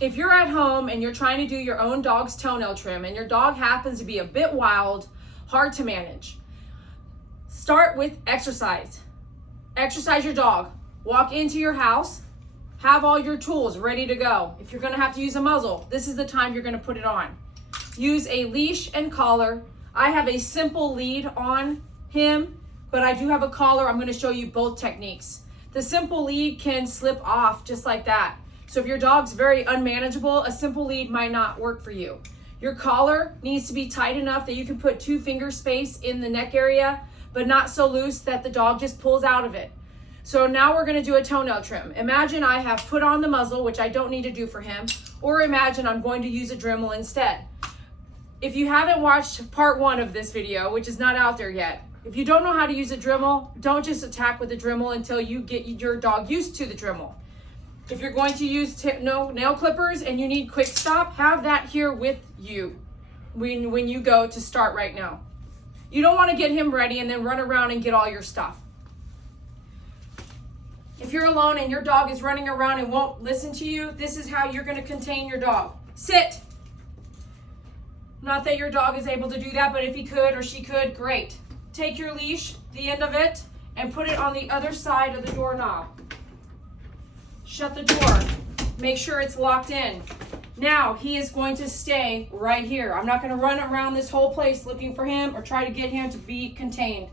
if you're at home and you're trying to do your own dog's toenail trim and your dog happens to be a bit wild, hard to manage, start with exercise. Exercise your dog. Walk into your house, have all your tools ready to go. If you're gonna have to use a muzzle, this is the time you're gonna put it on. Use a leash and collar. I have a simple lead on him, but I do have a collar. I'm gonna show you both techniques. The simple lead can slip off just like that. So if your dog's very unmanageable, a simple lead might not work for you. Your collar needs to be tight enough that you can put 2 finger space in the neck area, but not so loose that the dog just pulls out of it. So now we're gonna do a toenail trim. Imagine I have put on the muzzle, which I don't need to do for him, or imagine I'm going to use a Dremel instead. If you haven't watched part 1 of this video, which is not out there yet, if you don't know how to use a Dremel, don't just attack with a Dremel until you get your dog used to the Dremel. If you're going to use nail clippers and you need quick stop, have that here with you when you go to start right now. You don't want to get him ready and then run around and get all your stuff. If you're alone and your dog is running around and won't listen to you, this is how you're going to contain your dog. Sit. Not that your dog is able to do that, but if he could or she could, great. Take your leash, the end of it, and put it on the other side of the doorknob. Shut the door. Make sure it's locked in. Now he is going to stay right here. I'm not going to run around this whole place looking for him or try to get him to be contained.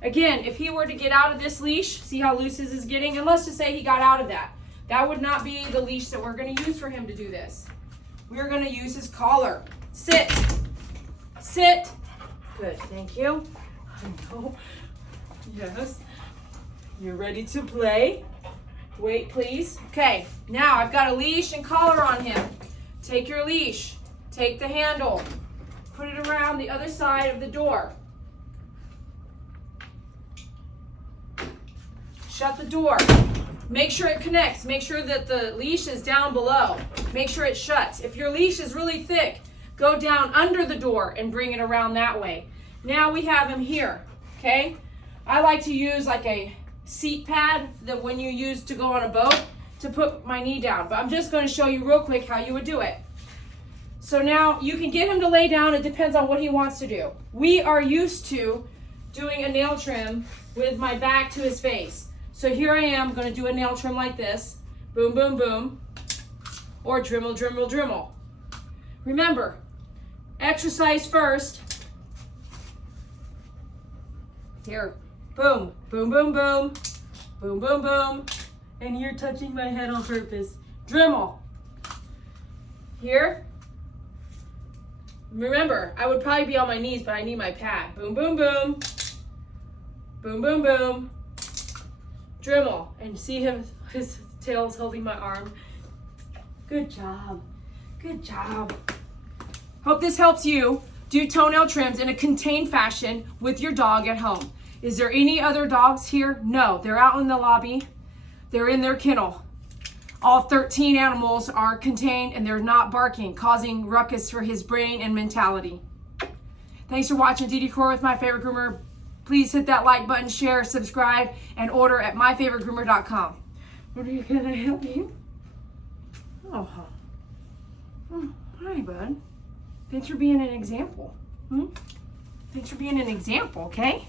Again, if he were to get out of this leash, see how loose his is getting? And let's just say he got out of that. That would not be the leash that we're going to use for him to do this. We're going to use his collar. Sit. Sit. Good, thank you. I know. Yes. You're ready to play? Wait, please. Okay, now I've got a leash and collar on him. Take your leash. Take the handle. Put it around the other side of the door. Shut the door. Make sure it connects. Make sure that the leash is down below. Make sure it shuts. If your leash is really thick, go down under the door and bring it around that way. Now we have him here, okay? I like to use like a seat pad that when you use to go on a boat to put my knee down, but I'm just going to show you real quick how you would do it. So now you can get him to lay down. It depends on what he wants to do. We are used to doing a nail trim with my back to his face. So here I am going to do a nail trim like this. Boom, boom, boom. Or Dremel, Dremel, Dremel. Remember, exercise first. Here, boom, boom, boom, boom, boom, boom, boom. And you're touching my head on purpose. Dremel. Here. Remember, I would probably be on my knees, but I need my pad. Boom, boom, boom. Boom, boom, boom. Dremel. And see him, his tail's holding my arm. Good job. Good job. Hope this helps you do toenail trims in a contained fashion with your dog at home. Is there any other dogs here? No, they're out in the lobby. They're in their kennel. All 13 animals are contained and they're not barking, causing ruckus for his brain and mentality. Thanks for watching Dede Croy with My Favorite Groomer. Please hit that like button, share, subscribe, and order at myfavoritegroomer.com. Can I help you? Oh, hi, bud. Thanks for being an example. Thanks for being an example, okay?